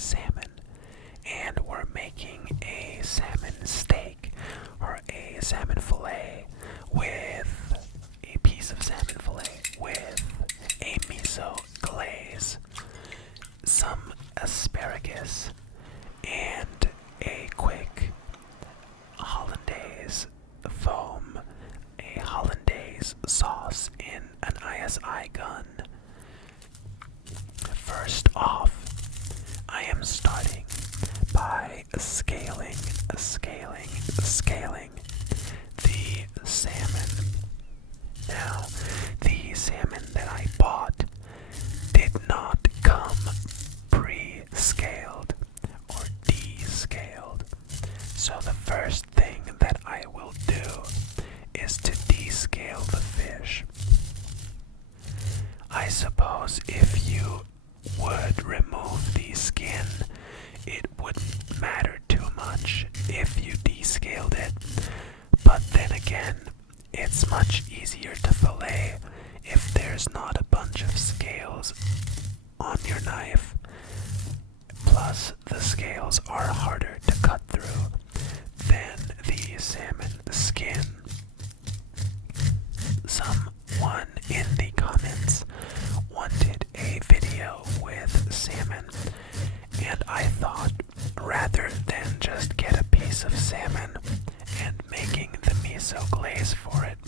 salmon, and we're making a salmon steak or a salmon fillet with a piece of salmon fillet with a miso glaze, some asparagus, and a quick Hollandaise foam, a Hollandaise sauce in an ISI gun. First off, I am starting by scaling the salmon. Now, the salmon that I bought did not come pre-scaled or descaled. So the first thing that I will do is to descale the fish. I suppose if you would remove the skin, it wouldn't matter too much if you descaled it. But then again, it's much easier to fillet if there's not a bunch of scales on your knife. Plus, the scales are harder to cut through than the salmon skin. Someone in the comments wanted a video with salmon, and I thought rather than just get a piece of salmon and making the miso glaze for it,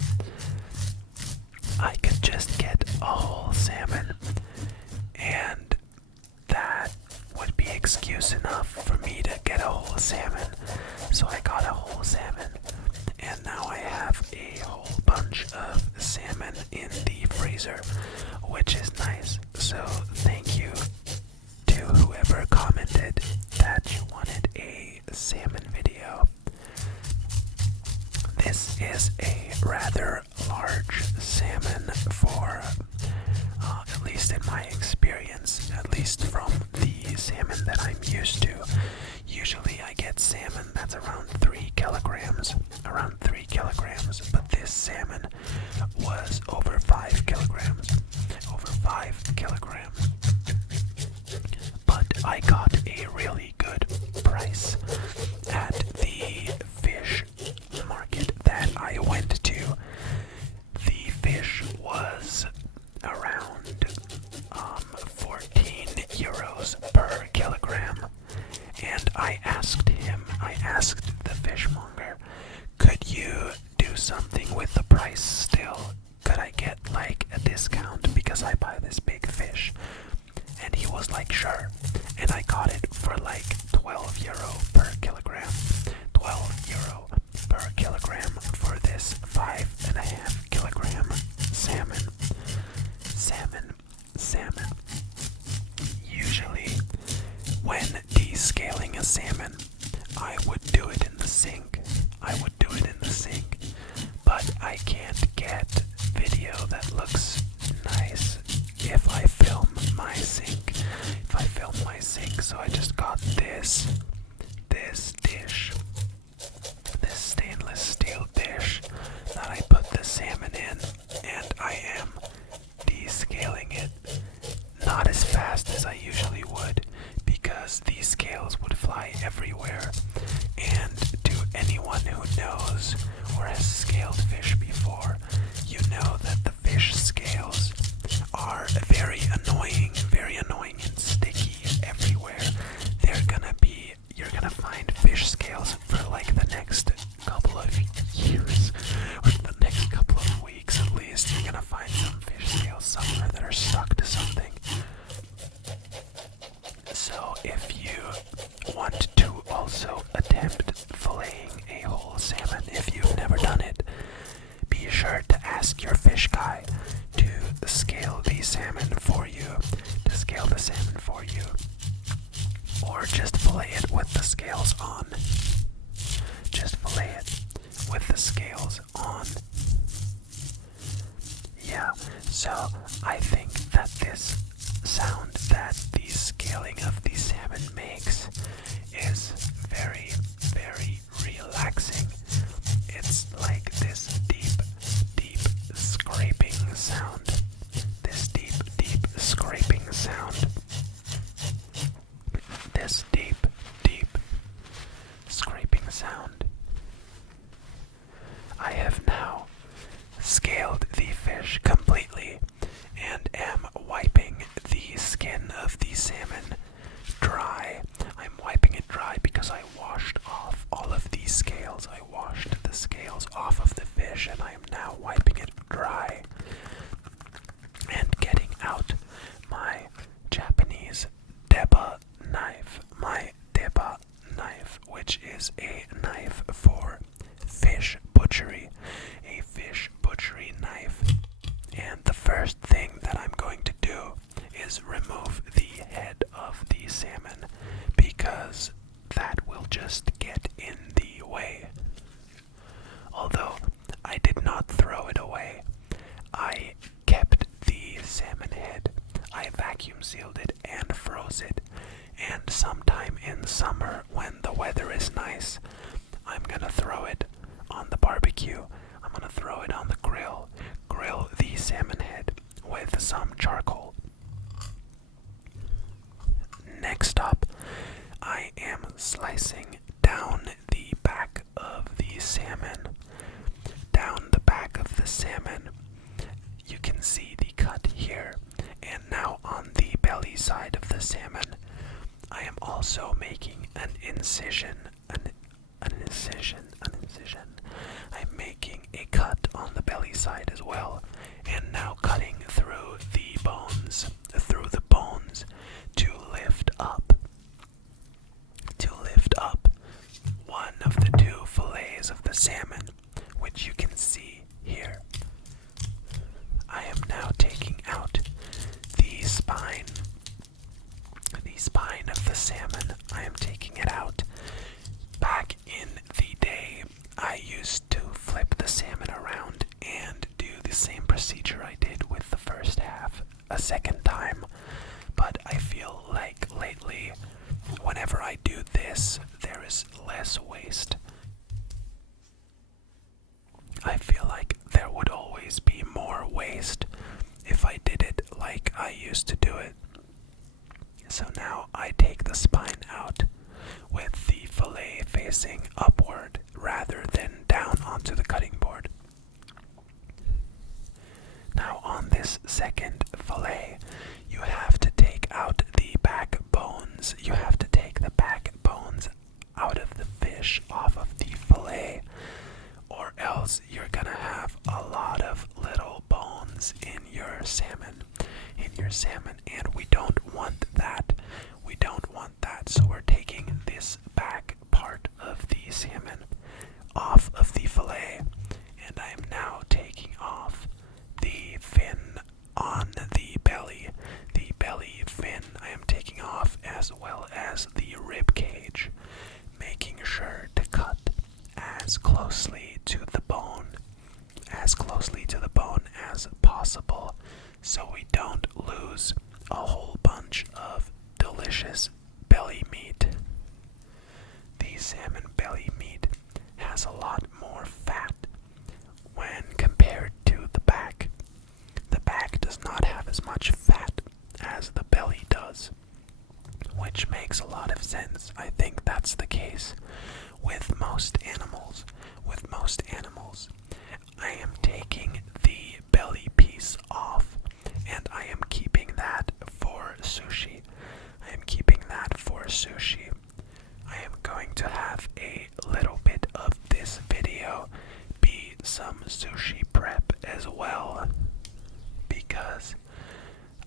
I could just get a whole salmon, and that would be excuse enough for me to get a whole salmon. So I got a whole salmon, and now I have a whole bunch of salmon in the freezer, which is nice. So thank you to whoever commented that you wanted a salmon video. This is a rather large salmon for, at least in my experience, at least from the salmon that I'm used to. Usually I get salmon that's around 3 kilograms, but this salmon was over 5 kilograms, But I got a really good price at the fish market that I went to. The fish was around 14 euros per kilogram, and I asked the fishmonger, could you do something with the price still? Could I get like a discount because I buy this big fish? And he was like, sure. And I got it for like 12 euro per kilogram. 12 euro per kilogram for this 5.5 kilogram salmon. Usually, when descaling a salmon, I would do it in the sink. But I can't get video that looks nice if I film my sink. So I just got this dish, this stainless steel dish that I put the salmon in, and I am descaling it. Not as fast as I usually would, because these scales would fly everywhere. And to anyone who knows or has scaled fish before, you know that the fish scales are very annoying and sticky everywhere. You're gonna find fish scales for like the next couple of years, or the next couple of weeks at least. You're gonna find some fish scales somewhere that are stuck to something. So if you want to also attempt filleting a whole salmon, if you've never done it, be sure to ask your fish guy to scale the salmon for you, or just fillet it with the scales on. Yeah, so I think that this sound that the scaling of the salmon makes is very, very relaxing. It's like this deep scraping sound. this deep, deep scraping sound. I have now scaled the fish completely and am wiping the skin of the salmon dry. I'm wiping it dry because I washed off all of these scales. I washed the scales off of the fish and I am now wiping it dry and getting out my Japanese Deba knife. My Deba knife, which is a knife for fish butchery. A fish butchery knife. And the first thing that I'm going to do is remove the head of the salmon because that will just get in the way. Although I did not throw it away, I kept the salmon head. I vacuum sealed it and froze it. And sometime in summer when the weather is nice, I'm gonna throw it on the barbecue. I'm gonna throw it on the grill the salmon head with some charcoal. Next up, I am slicing down the back of the salmon. Down the back of the salmon. You can see the cut here. And now on the belly side of the salmon, I am also making an incision. An incision. I'm making a cut on the belly side as well, and now cutting through the bones to lift up one of the two fillets of the salmon, which you can see here. I am now taking out the spine of the salmon. I am taking it out. Back in the day, I used to flip the salmon around and do the same procedure I did with the first half a second time, but I feel like lately, whenever I do this, there is less waste. I feel like there would always be more waste if I did it like I used to do it. So now I take the spine out with the fillet facing upward rather than down onto the cutting board. Now on this second fillet, you have to take out the back bones. You have to take the back bones out of the fish off of the fillet, or else you're gonna have a lot of little bones in your salmon. And we don't want that. So we're taking this back part of the salmon off of the fillet, and I am now taking off the fin on the belly. The belly fin I am taking off, as well as the rib cage, making sure to cut as closely to the bone as possible, so we don't lose a whole bunch of delicious belly meat. The salmon belly meat has a lot more fat when compared to the back. The back does not have as much fat as the belly does, which makes a lot of sense. I think that's the case with most animals. I am taking the belly piece off, and I am keeping that for sushi. I am going to have a little bit of this video be some sushi prep as well, because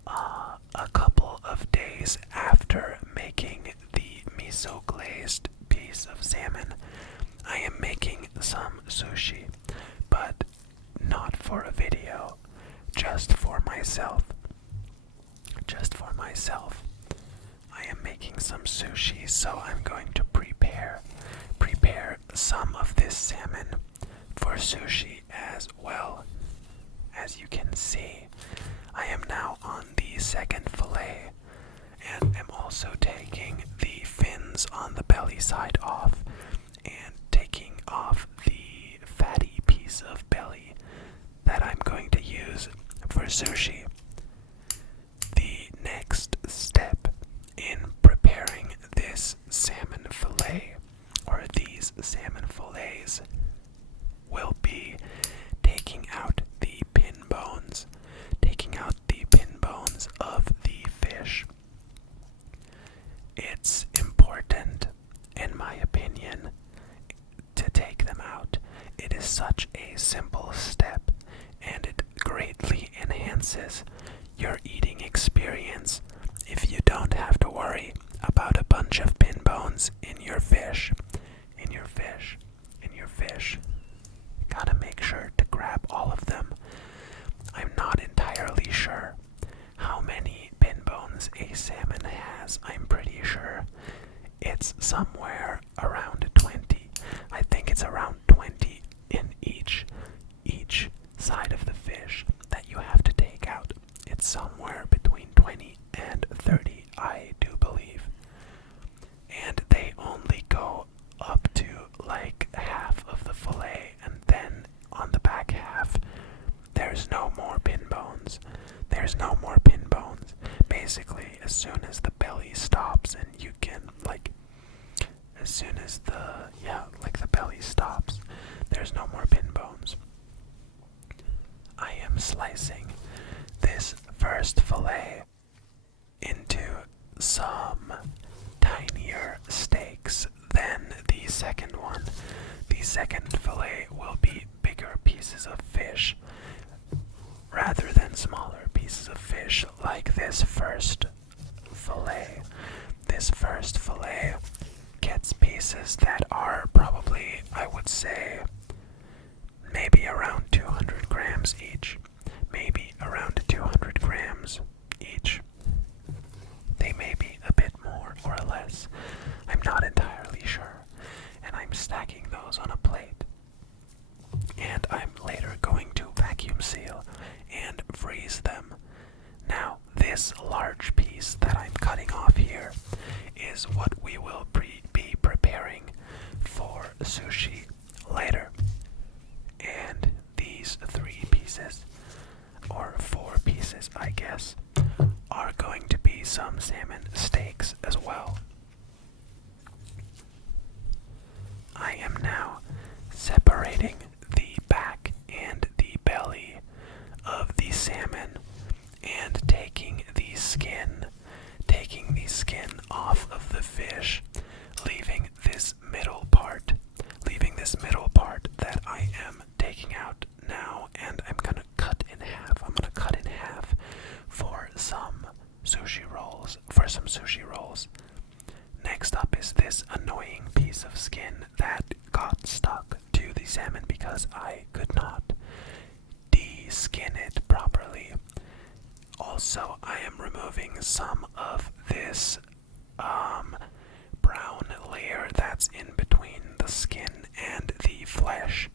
a couple of days after making the miso glazed piece of salmon, I am making some sushi, but not for a video, just for myself. I am making some sushi, so I'm going to prepare some of this salmon for sushi as well. As you can see, I am now on the second fillet, and am also taking the fins on the belly side off, and taking off the fatty piece of belly that I'm going to use for sushi. The next step in preparing this It's important, in my opinion, to take them out. It is such a simple step, and it greatly enhances your eating experience if you don't have to worry about a bunch of pin bones in your fish. In your fish. In your fish. Gotta make sure to grab all of them. I'm not entirely sure how many pin bones a salmon has. I'm pretty sure it's somewhere around 20. I think it's around 20 in each side of the fish that you have to take out. It's somewhere between 20 and 30, I do believe. And they only go up to like half of the fillet, and then on the back half there's no more pin bones. There's no more pin bones. Basically, as soon as the belly stops and you can as soon as the belly stops, there's no more pin bones. I am slicing this first fillet into some tinier steaks than the second one. The second fillet will be bigger pieces of fish rather than smaller pieces of fish like this first fillet. This first fillet gets pieces that are probably, I would say, maybe around 200 grams each. Maybe around 200 grams each. They may be a bit more or less. I'm not entirely sure. And I'm stacking those on a plate. And I'm later going to vacuum seal and freeze them. Now, this large piece that I'm cutting off here is what we will be preparing for sushi later. And these 3 pieces, or 4 pieces I guess, are going to be some salmon steaks as well. I am now separating the back and the belly of the salmon and taking the skin off of the fish, leaving this middle part that I am taking out now, and I'm gonna cut in half. For some sushi rolls. Next up is this annoying piece of skin that got stuck to the salmon because I could not de-skin it properly. Also, I am removing some of this brown layer that's in between the skin and the flesh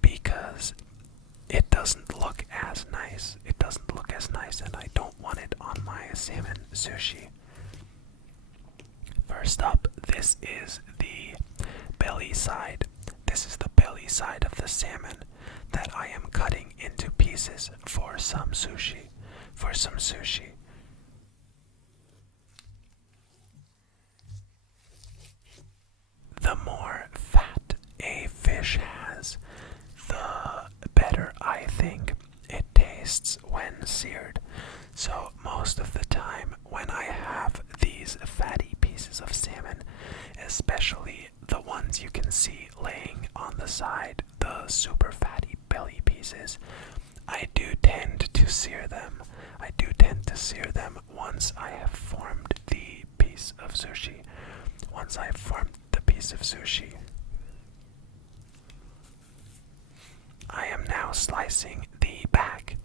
because it doesn't look as nice. And I don't want it on my salmon sushi. First up, this is the belly side. This is the belly side of the salmon that I am cutting into pieces for some sushi. The more fat a fish has, the better I think it tastes when seared. So most of the time when I have these fatty pieces of salmon, especially the ones you can see laying on the side, the super fatty belly pieces, I do tend to sear them. Once I have formed the piece of sushi. I am now slicing the back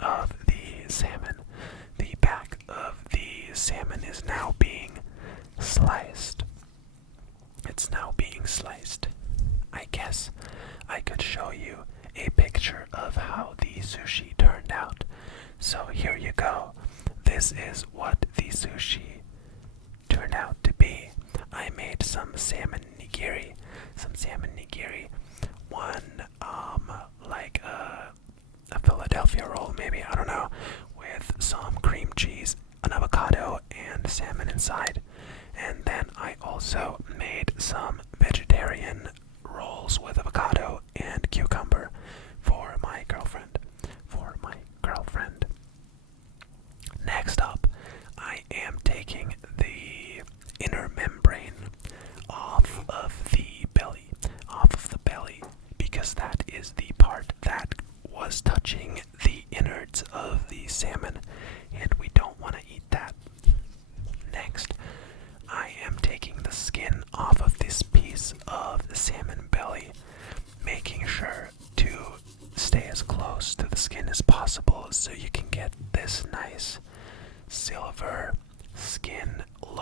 of the salmon. The back of the salmon is now being sliced. It's now being sliced. I guess I could show you a picture of how the sushi turned out. So here you go. This is what the sushi turned out to be. I made some salmon nigiri. One, like a Philadelphia roll, maybe, I don't know, with some cream cheese, an avocado, and salmon inside. And then I also made some vegetarian rolls with avocado and cucumber for my girlfriend. Next up, I am taking the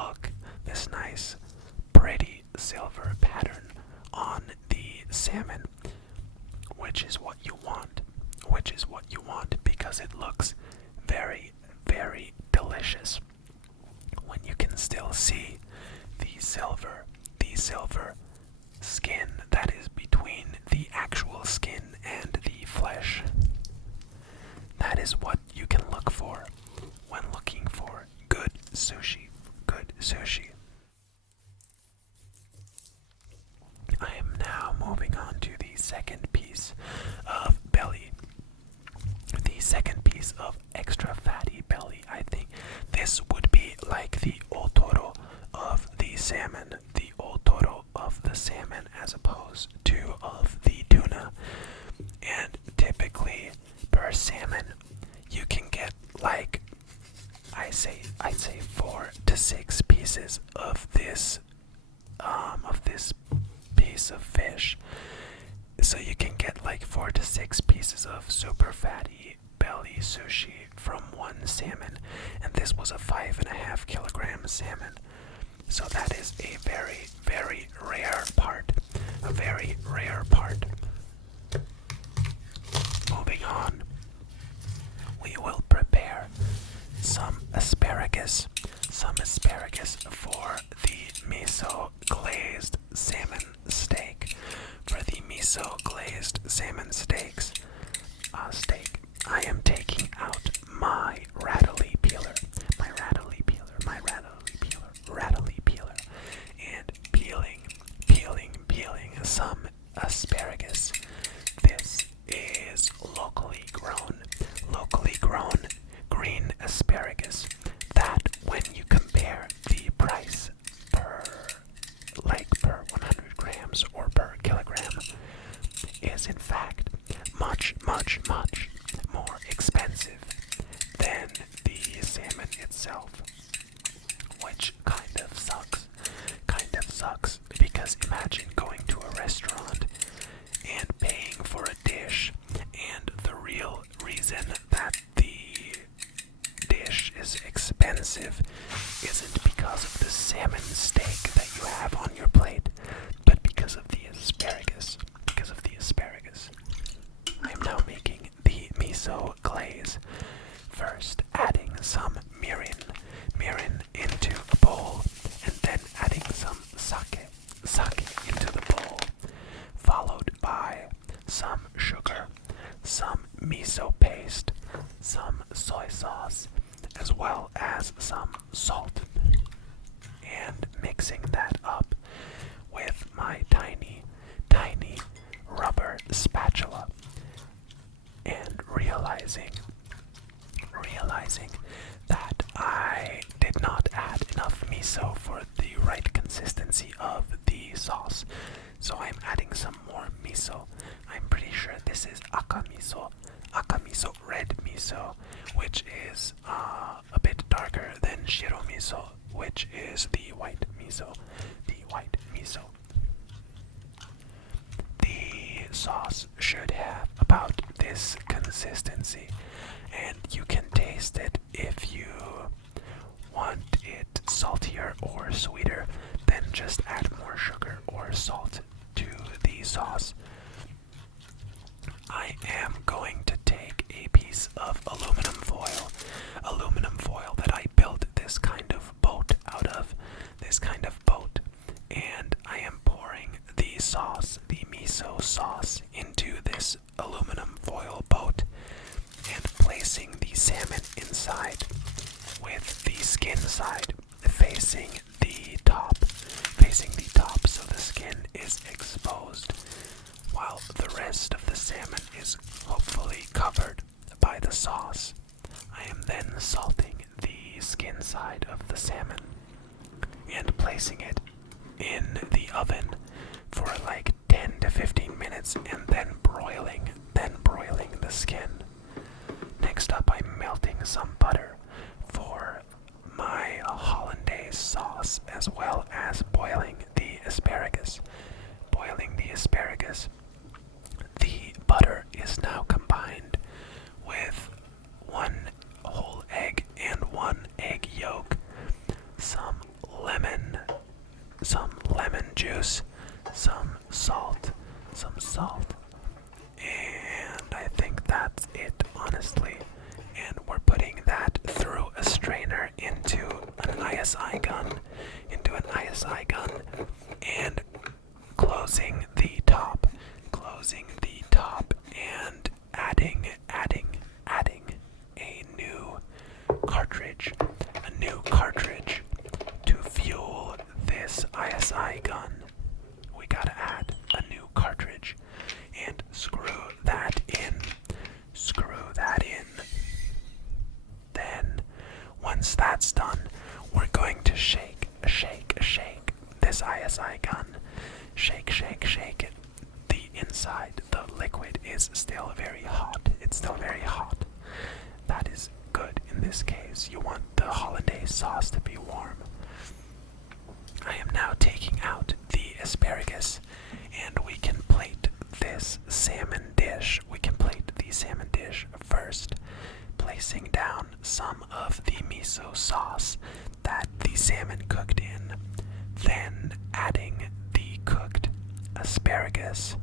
look, this nice, pretty silver pattern on the salmon, which is what you want. Which is what you want because it looks very, very delicious. When you can still see the silver skin that is between the actual skin and the flesh. That is what you can look for when looking for good sushi. Good sushi. I am now moving on to the second piece of belly. The second piece of extra fatty belly. I think this would be like the otoro of the salmon. The otoro of the salmon as opposed to of the tuna. And typically per salmon you can get like I'd say 4 to 6 pieces of this piece of fish. So you can get like 4 to 6 pieces of super fatty belly sushi from one salmon, and this was a 5.5 kilogram salmon. So that is a very, very rare part. A very rare part. Moving on, we will prepare some asparagus. Some asparagus for the miso glazed salmon steak. For the miso glazed salmon steak, I am taking out my rattly peeler, and peeling some asparagus. This is locally grown green asparagus that when you compare the price per 100 grams or per kilogram is in fact much more expensive than the salmon itself, which kind of sucks because imagine going to a restaurant and paying for a dish, and the real reason that the dish is expensive isn't because of the salmon steak that you have on your plate, but because of the asparagus. I am now making the miso glaze. First adding some mirin into a bowl, and then adding some sake into the bowl, followed by some sugar, some miso paste, some soy sauce, as well as some salt, and mixing that up with my tiny rubber spatula, and realizing that I did not add enough miso for the right consistency of the sauce. So I'm adding some more miso. I'm pretty sure this is aka miso, red miso, which is a bit darker than shiro miso, which is the white miso. The sauce should have about this consistency, and you can taste it if you want it saltier or sweeter. Then just add more sugar or salt to the sauce. I am going to take a piece of aluminum foil that I built this kind of boat out of, and I am pouring the sauce, the miso sauce, into this aluminum foil boat and placing the salmon inside with the skin side facing the top so the skin is exposed, while the rest of the salmon is hopefully covered by the sauce. I am then salting the skin side of the salmon and placing it in the oven for like 10 to 15 minutes, and then broiling the skin. Next up, I'm melting some butter for my Hollandaise sauce, as well as boiling the asparagus. The butter is now combined with 1 whole egg and 1 egg yolk, some some lemon juice, some salt, and I think that's it, honestly. And we're putting that through a strainer into an ISI gun, and closing the top, and adding a new cartridge to fuel this ISI gun. We gotta add a new cartridge and screw that in. Then, once that's done, we're going to shake this ISI gun. Shake it. The inside, the liquid is still very hot. It's still very hot. That is good in this case. You want the Hollandaise sauce to be warm. I am now taking out the asparagus, and we can plate this salmon dish. We can plate the salmon dish first, placing down some of the miso sauce that the salmon cooked in, then adding the cooked asparagus,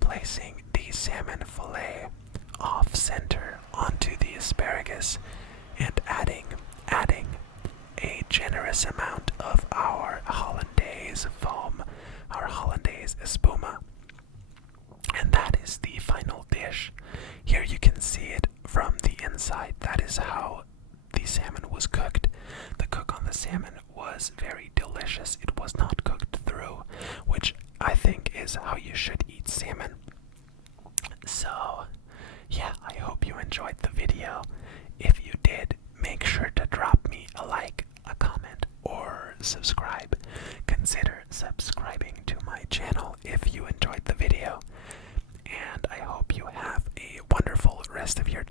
placing the salmon fillet off center onto the asparagus, and adding a generous amount of our Hollandaise foam, our Hollandaise espuma. And that is the final dish. Here you can see it from the inside. That is how the salmon was cooked. The cook on the salmon was very delicious. It was not cooked through, which I think is how you should eat salmon. So, yeah, I hope you enjoyed the video. If you did, make sure to drop me a like, a comment, or subscribe. Consider subscribing to my channel if you enjoyed the video. And I hope you have a wonderful rest of your